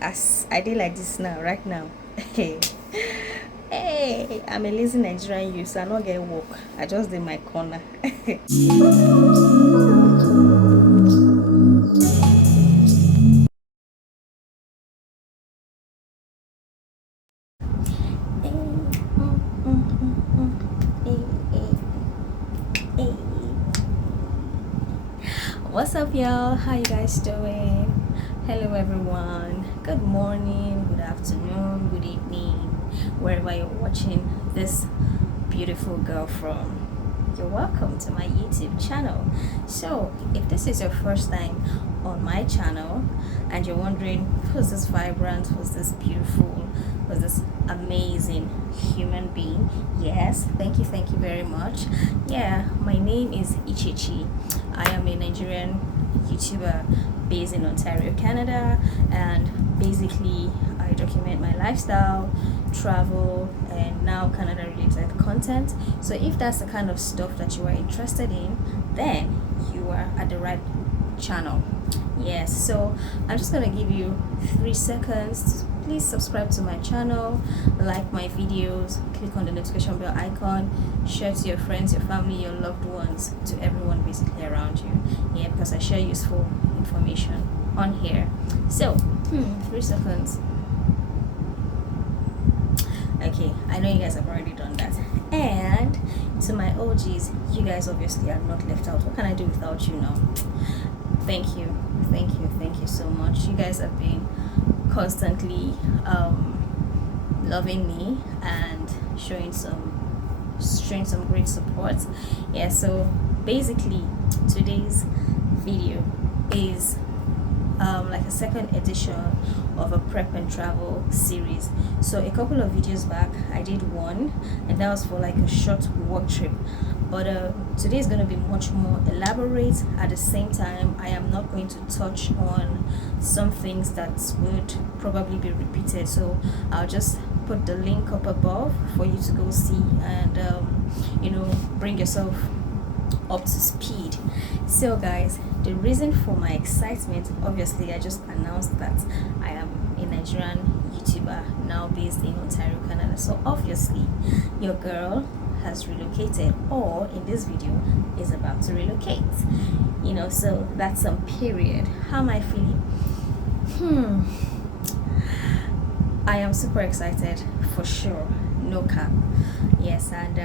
as I did like this now, right now. Hey, hey, I'm a lazy Nigerian youth, so I not get work. I just did my corner. What's up, y'all? How you guys doing? Hello, everyone. Good morning, good afternoon, good evening, wherever you're watching this beautiful girl from. You're welcome to my YouTube channel. So, if this is your first time on my channel and you're wondering who's this vibrant, who's this beautiful, who's this amazing human being, yes, thank you very much. Yeah, my name is Ichechi. I am a Nigerian YouTuber based in Ontario, Canada, and basically I document my lifestyle, travel, and now Canada related content. So if that's the kind of stuff that you are interested in, then you are at the right channel. Yes, so I'm just gonna give you 3 seconds. Please subscribe to my channel, like my videos, click on the notification bell icon, share to your friends, your family, your loved ones, to everyone basically around you. Yeah, because I share useful information on here. So 3 seconds. Okay, I know you guys have already done that. And to my OGs, you guys obviously are not left out. What can I do without you now? Thank you, thank you so much. You guys have been constantly loving me and showing some great support. Yeah, so basically today's video is like a second edition of a prep and travel series. So a couple of videos back I did one, and that was for like a short work trip, but today is going to be much more elaborate. At the same time, I am not going to touch on some things that would probably be repeated, so I'll just put the link up above for you to go see and bring yourself up to speed. So guys, the reason for my excitement, obviously I just announced that I am a Nigerian YouTuber now based in Ontario, Canada. So obviously your girl has relocated, or in this video is about to relocate. So that's some period. How am I feeling? I am super excited for sure, no cap. Yes, and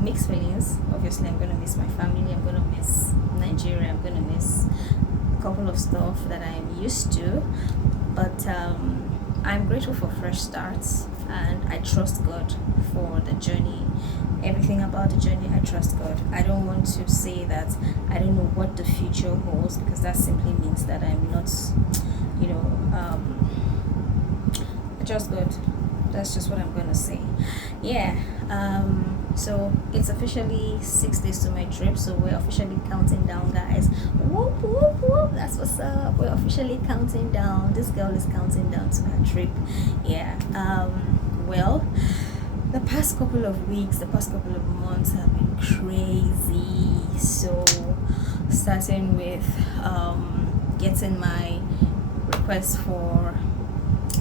mixed feelings. Obviously I'm gonna miss my family, I'm gonna miss Nigeria, I'm gonna miss a couple of stuff that I'm used to, but I'm grateful for fresh starts, and I trust God for the journey. Everything about the journey, I trust God. I don't want to say that I don't know what the future holds, because that simply means that I'm not, just good. That's just what I'm gonna say. Yeah. So it's officially 6 days to my trip, so we're officially counting down, guys. Whoop whoop whoop, that's what's up. We're officially counting down. This girl is counting down to her trip. Yeah. Well, the past couple of weeks, the past couple of months have been crazy. So starting with getting my request for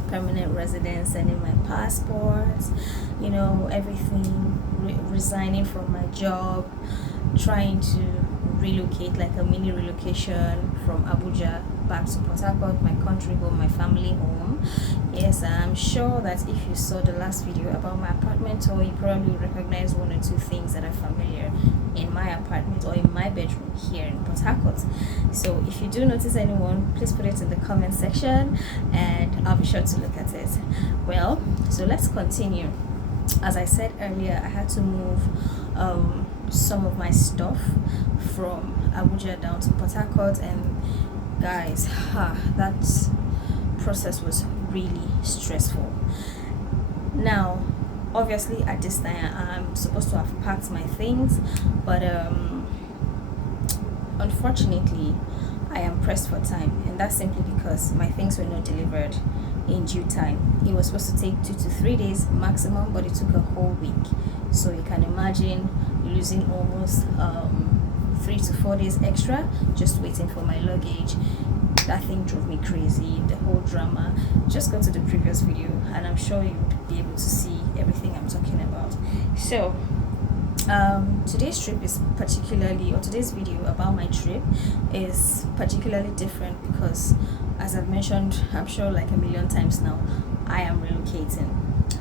permanent residence, sending my passport, everything, resigning from my job, trying to relocate, like a mini relocation from Abuja back to Port Harcourt, my country home, my family home. Yes, I'm sure that if you saw the last video about my apartment tour, you probably recognize one or two things that are familiar in my apartment or in my bedroom here in Port Harcourt. So if you do notice anyone, please put it in the comment section and I'll be sure to look at it. Well, so let's continue. As I said earlier, I had to move some of my stuff from Abuja down to Port Harcourt, and guys, that process was really stressful. Now, obviously at this time I'm supposed to have packed my things, but unfortunately I am pressed for time, and that's simply because my things were not delivered in due time. It was supposed to take 2 to 3 days maximum, but it took a whole week. So you can imagine losing almost 3 to 4 days extra just waiting for my luggage. That thing drove me crazy. The whole drama just go to the previous video and I'm sure you'd be able to see everything I'm talking about. So today's trip is particularly, or today's video about my trip is particularly different because, as I've mentioned, I'm sure like a million times now, I am relocating.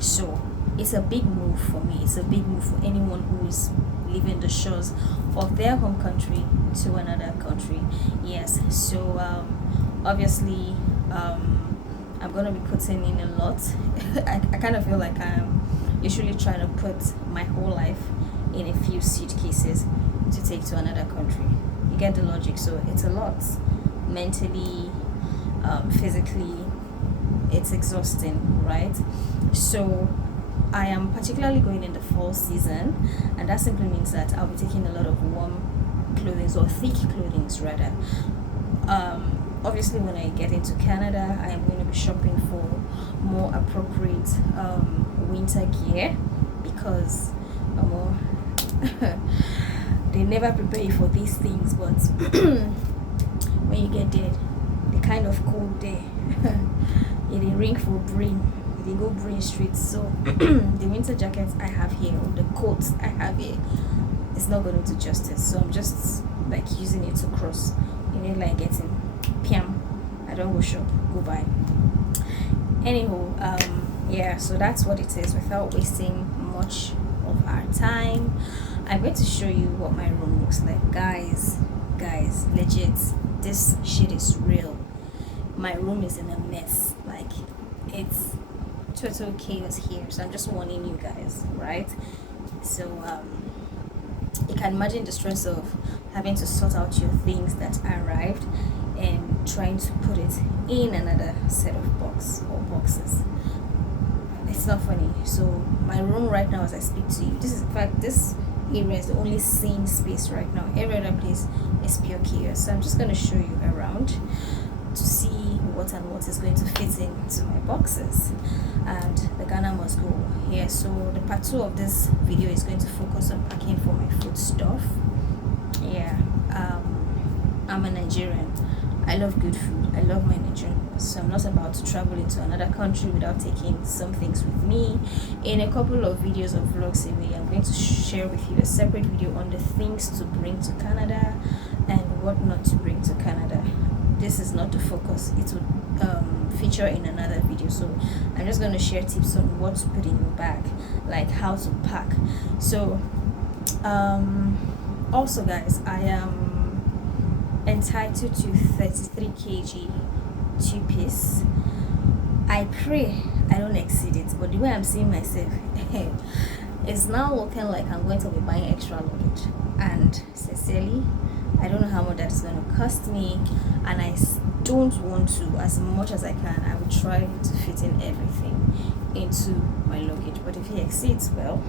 So it's a big move for me. It's a big move for anyone who is leaving the shores of their home country to another country. Yes. So obviously I'm gonna be putting in a lot. I kind of feel like I'm usually trying to put my whole life in a few suitcases to take to another country. You get the logic. So it's a lot mentally, physically. It's exhausting, right? So I am particularly going in the fall season, and that simply means that I'll be taking a lot of warm clothing, or thick clothing rather. Obviously when I get into Canada, I am going to be shopping for more appropriate winter gear because they never prepare you for these things, but when you get there, the kind of cold there, it a ring for brain, they go brain street. So the winter jackets I have here, or the coats I have here, it's not going to do justice. So I'm just like using it to cross, like getting piam. I don't go shop, go buy. Anyhow, yeah, so that's what it is. Without wasting much of our time, I'm going to show you what my room looks like. Guys, legit, this shit is real. My room is in a mess. Like, it's total chaos here. So I'm just warning you guys, right? So you can imagine the stress of having to sort out your things that arrived and trying to put it in another set of boxes. It's not funny. So my room right now, as I speak to you, this is, in fact, this area is the only sane space right now. Every other place is pure chaos. So I'm just going to show you around to see what is going to fit into my boxes. And the Ghana must go here. So the part 2 of this video is going to focus on packing for my food stuff. Yeah, I'm a Nigerian. I love good food. I love my Nigerian. So I'm not about to travel into another country without taking some things with me. In a couple of videos of vlogs away, I'm going to share with you a separate video on the things to bring to Canada and what not to bring to Canada. This is not the focus. It would feature in another video. So I'm just going to share tips on what to put in your bag, like how to pack. So also guys, I am entitled to 33 kg 2-piece. I pray I don't exceed it, but the way I'm seeing myself, it's now looking like I'm going to be buying extra luggage, and sincerely I don't know how much that's going to cost me, and I don't want to. As much as I can, I will try to fit in everything into my luggage, but if it exceeds, well,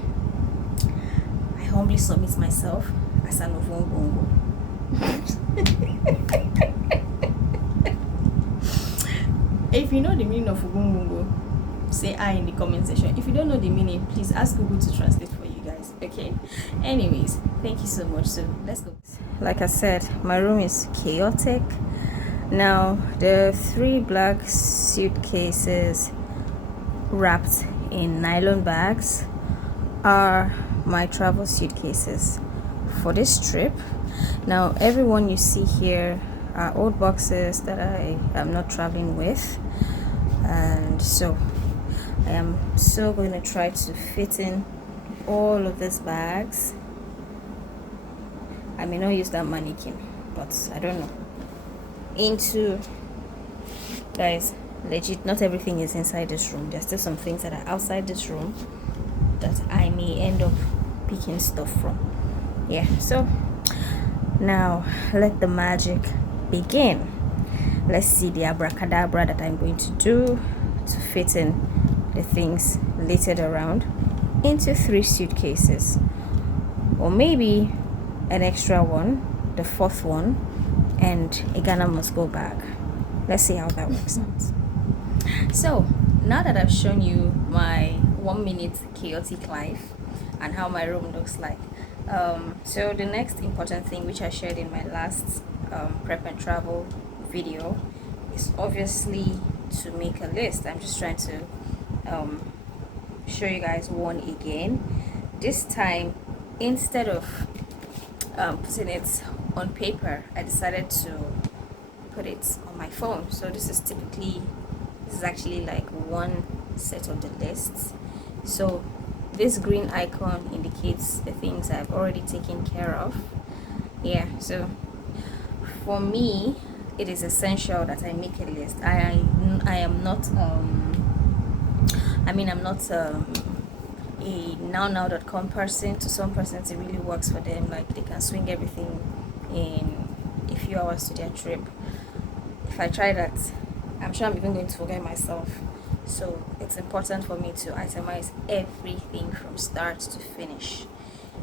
I humbly submit myself as an ovongongo. If you know the meaning of Ugungungo, say I in the comment section. If you don't know the meaning, please ask Google to translate for you guys. Okay. Anyways, thank you so much. So let's go. Like I said, my room is chaotic. Now the 3 black suitcases wrapped in nylon bags are my travel suitcases for this trip. Now everyone you see here are old boxes that I am not traveling with, and so I am so going to try to fit in all of these bags. I may not use that mannequin, but I don't know. Into, guys, legit, not everything is inside this room. There's still some things that are outside this room that I may end up picking stuff from. Yeah, so now let the magic begin. Let's see the abracadabra that I'm going to do to fit in the things littered around into 3 suitcases, or maybe an extra one, the 4th one, and a Ghana must go bag. Let's see how that works out. So now that I've shown you my 1-minute chaotic life and how my room looks like, so the next important thing, which I shared in my last prep and travel video, is obviously to make a list. I'm just trying to show you guys one again. This time, instead of putting it on paper, I decided to put it on my phone. So this is actually like one set of the lists. So this green icon indicates the things I've already taken care of. Yeah, so for me, it is essential that I make a list. I am not I'm not a now.com person. To some persons it really works for them, like they can swing everything in a few hours to their trip. If I try that, I'm sure I'm even going to forget myself. So it's important for me to itemize everything from start to finish.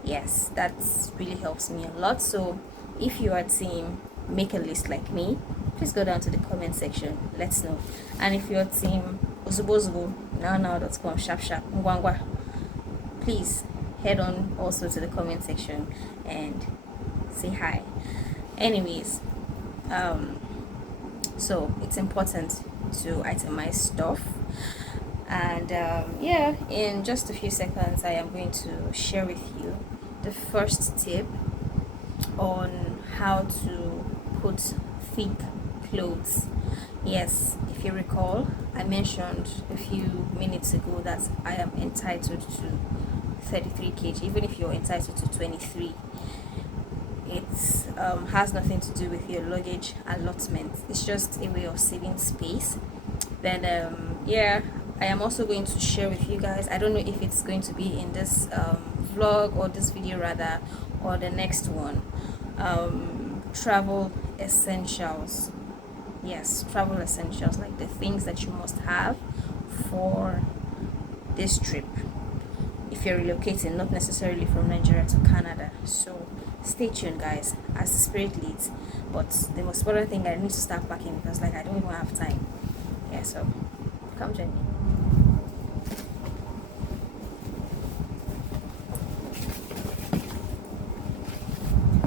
Yes, that really helps me a lot. So if you are team make a list like me, please go down to the comment section, let's know. And if you're team ozubozubo now.com sharp ngwangwa, please head on also to the comment section and say hi. Anyways, so it's important to itemize stuff. And yeah, in just a few seconds I am going to share with you the first tip on how to put thick clothes. Yes, if you recall, I mentioned a few minutes ago that I am entitled to 33 kg, even if you're entitled to 23. It has nothing to do with your luggage allotment. It's just a way of saving space. Then yeah, I am also going to share with you guys, I don't know if it's going to be in this vlog or this video rather, or the next one, travel essentials. Yes, travel essentials, like the things that you must have for this trip if you're relocating, not necessarily from Nigeria to Canada. So stay tuned guys as the spirit leads. But the most important thing, I need to start packing because like I don't even have time. Yeah, so come join me.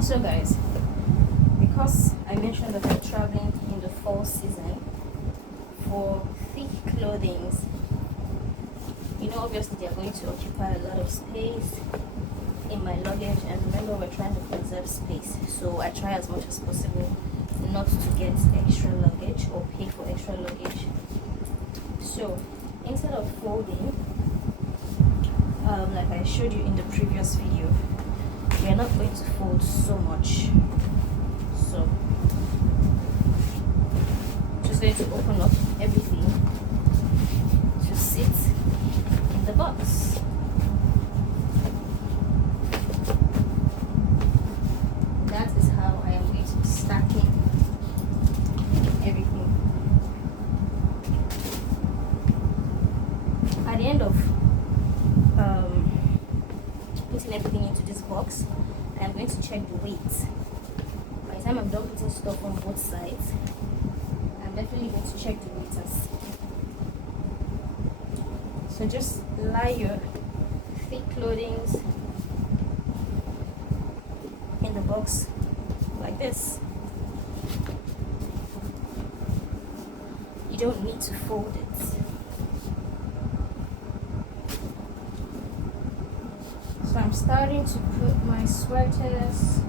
So guys, because I mentioned that I'm traveling in the fall season, for thick clothing, you know, obviously they're going to occupy a lot of space in my luggage, and remember we're trying to conserve space, so I try as much as possible not to get extra luggage or pay for extra luggage. So instead of folding, like I showed you in the previous video, we are not going to fold so much. So just going to open up everything to sit in the box. That is how I am going to be stacking everything. At the end of putting everything into this box, I'm going to check the weight. By the time I'm done putting stuff on both sides, I'm definitely going to check the weight. So just lie your thick clothing in the box like this. You don't need to fold it. So I'm starting to put my sweaters,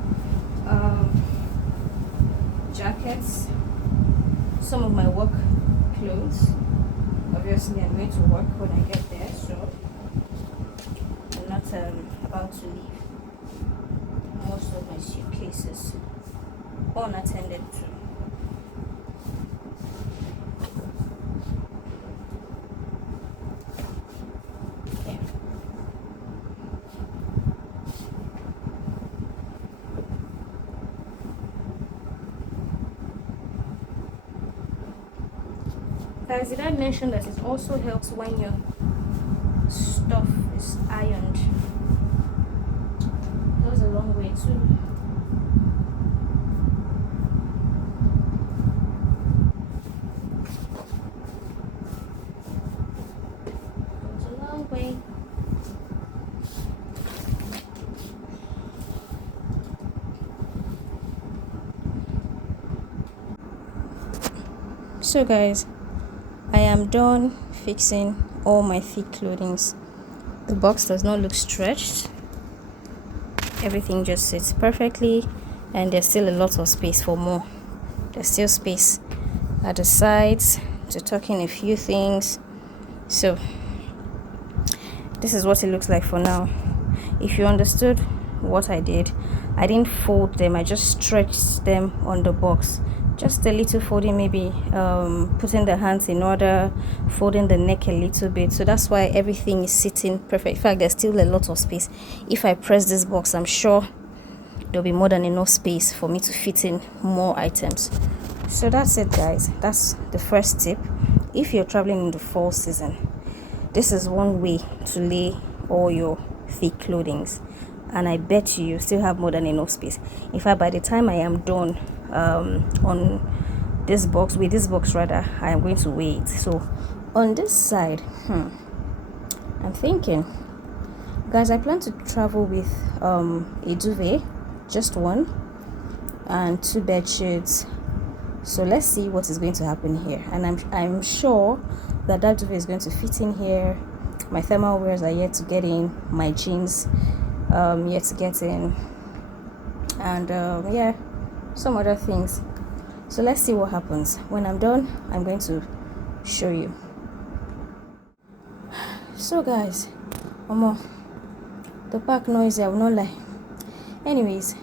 jackets, some of my work clothes. Obviously I'm going to work when I get there, so I'm not about to leave most of my suitcases unattended to. Guys, did I mention that it also helps when your stuff is ironed? It goes a long way too. It goes a long way. So guys, am done fixing all my thick clothings, the box does not look stretched. Everything just sits perfectly, and there's still a lot of space for more. There's still space at the sides to tuck in a few things. So this is what it looks like for now. If you understood what I did, I didn't fold them, I just stretched them on the box. Just a little folding, maybe putting the hands in order, folding the neck a little bit. So that's why everything is sitting perfect. In fact, there's still a lot of space. If I press this box, I'm sure there'll be more than enough space for me to fit in more items. So that's it, guys. That's the first tip. If you're traveling in the fall season, this is one way to lay all your thick clothings, and I bet you still have more than enough space. In fact, by the time I am done on this box, with this box rather, I am going to weigh it. So on this side, I'm thinking, guys, I plan to travel with a duvet, just one, and 2 bed sheets. So let's see what is going to happen here, and I'm sure that duvet is going to fit in here. My thermal wears are yet to get in, my jeans yet to get in, and yeah, some other things. So let's see what happens. When I'm done, I'm going to show you. So guys, the back noisy, I will not lie. Anyways,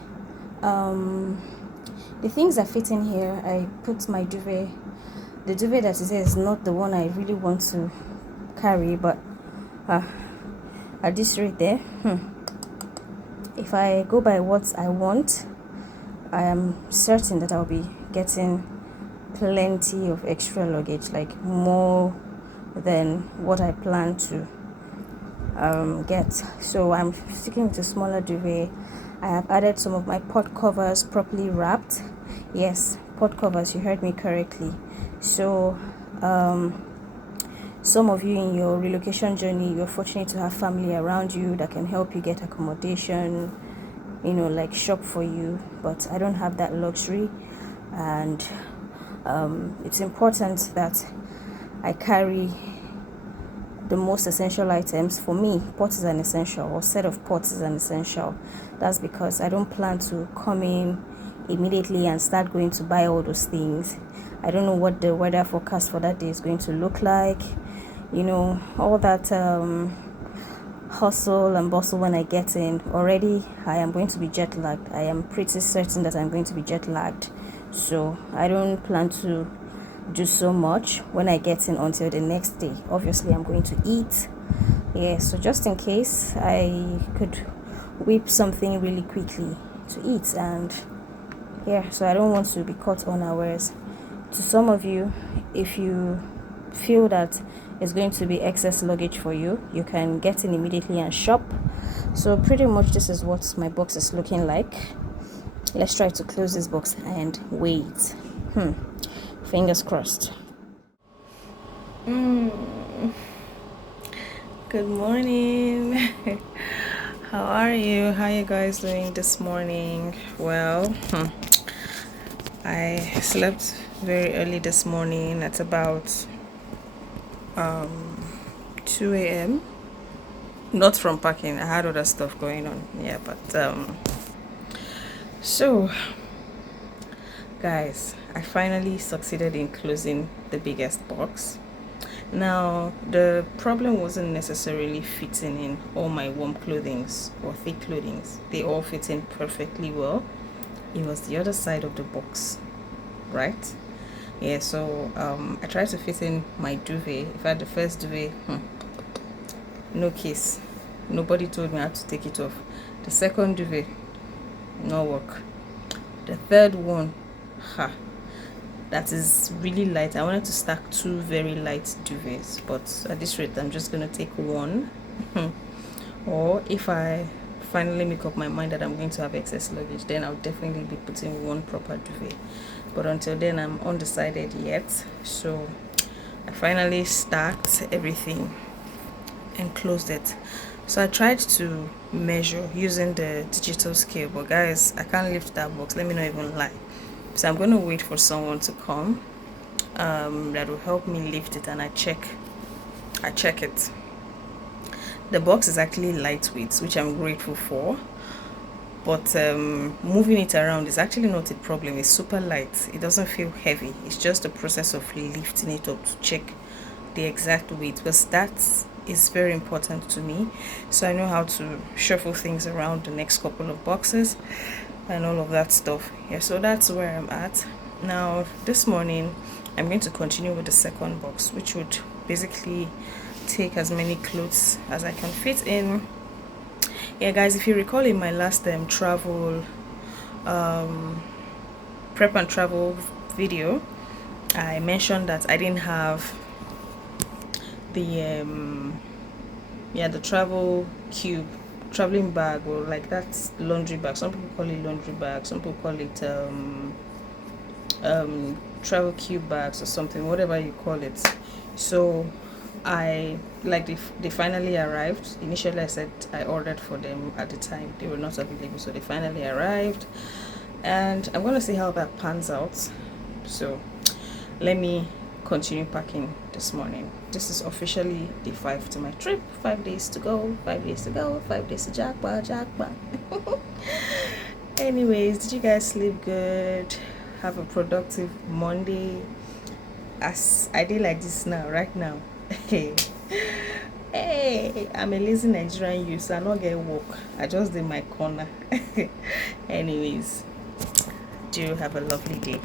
the things that fit in here, I put my duvet. The duvet that is here is not the one I really want to carry, but at this rate there, if I go by what I want, I am certain that I'll be getting plenty of extra luggage, like more than what I plan to get. So I'm sticking with a smaller duvet. I have added some of my pot covers properly wrapped. Yes, pot covers, you heard me correctly. So some of you in your relocation journey, you're fortunate to have family around you that can help you get accommodation, like shop for you, but I don't have that luxury, and it's important that I carry the most essential items. For me, pot is an essential, or set of pots is an essential. That's because I don't plan to come in immediately and start going to buy all those things. I don't know what the weather forecast for that day is going to look like, all that hustle and bustle. When I get in, already I am going to be jet lagged. I am pretty certain that I'm going to be jet lagged, so I don't plan to do so much when I get in until the next day. Obviously I'm going to eat, so just in case, I could whip something really quickly to eat, and so I don't want to be caught unawares. To some of you, if you feel that it's going to be excess luggage for you, you can get in immediately and shop. So pretty much this is what my box is looking like. Let's try to close this box and wait. Fingers crossed. Good morning. How are you? How are you guys doing this morning? Well, I slept very early this morning at about 2 a.m. Not from packing, I had other stuff going on. So guys, I finally succeeded in closing the biggest box. Now, the problem wasn't necessarily fitting in all my warm clothings or thick clothings. They all fit in perfectly well. It was the other side of the box, right? So I tried to fit in my duvet. In fact, the first duvet, no case. Nobody told me I had to take it off. The second duvet, no work. The third one, that is really light. I wanted to stack 2 very light duvets, but at this rate I'm just gonna take one. Or if I finally make up my mind that I'm going to have excess luggage, then I'll definitely be putting one proper duvet. But until then, I'm undecided yet. So I finally stacked everything and closed it. So I tried to measure using the digital scale, but guys, I can't lift that box, let me not even lie. So I'm going to wait for someone to come that will help me lift it, and I check it. The box is actually lightweight, which I'm grateful for, but moving it around is actually not a problem. It's super light, it doesn't feel heavy. It's just the process of lifting it up to check the exact weight, because that is very important to me, so I know how to shuffle things around the next couple of boxes and all of that stuff. Yeah, so that's where I'm at now. This morning I'm going to continue with the second box, which would basically take as many clothes as I can fit in. Yeah guys, if you recall, in my last travel prep and travel video, I mentioned that I didn't have the the traveling bag, or like that's laundry bag. Some people call it laundry bag, some people call it travel cube bags or something, whatever you call it. So I like they finally arrived. Initially I said I ordered for them, at the time they were not available, so they finally arrived, and I'm gonna see how that pans out. So let me continue packing this morning. This is officially day 5 to my trip. 5 days to go, 5 days to go, 5 days to jackpot. Anyways, did you guys sleep good? Have a productive Monday, as I did like this now, right now. Hey, I'm a lazy Nigerian youth, so I not get work. I just did my corner. Anyways, do have a lovely day.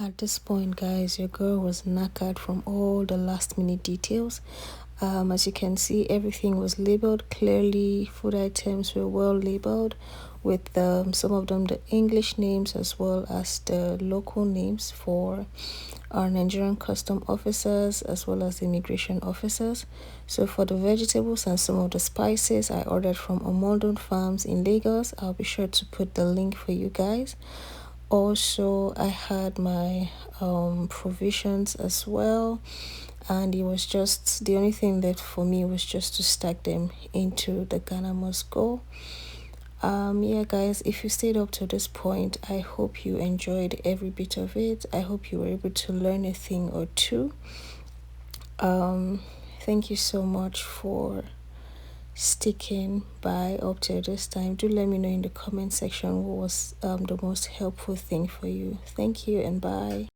At this point, guys, your girl was knackered from all the last minute details. As you can see, everything was labeled clearly. Food items were well labeled, with some of them the English names as well as the local names for our Nigerian custom officers as well as the immigration officers. So for the vegetables and some of the spices, I ordered from Omondon Farms in Lagos. I'll be sure to put the link for you guys. Also, I had my provisions as well, and it was just the only thing that for me was just to stack them into the Ghana Must Go. Yeah guys, if you stayed up to this point, I hope you enjoyed every bit of it. I hope you were able to learn a thing or two. Thank you so much for sticking by up to this time. Do let me know in the comment section what was the most helpful thing for you. Thank you and bye.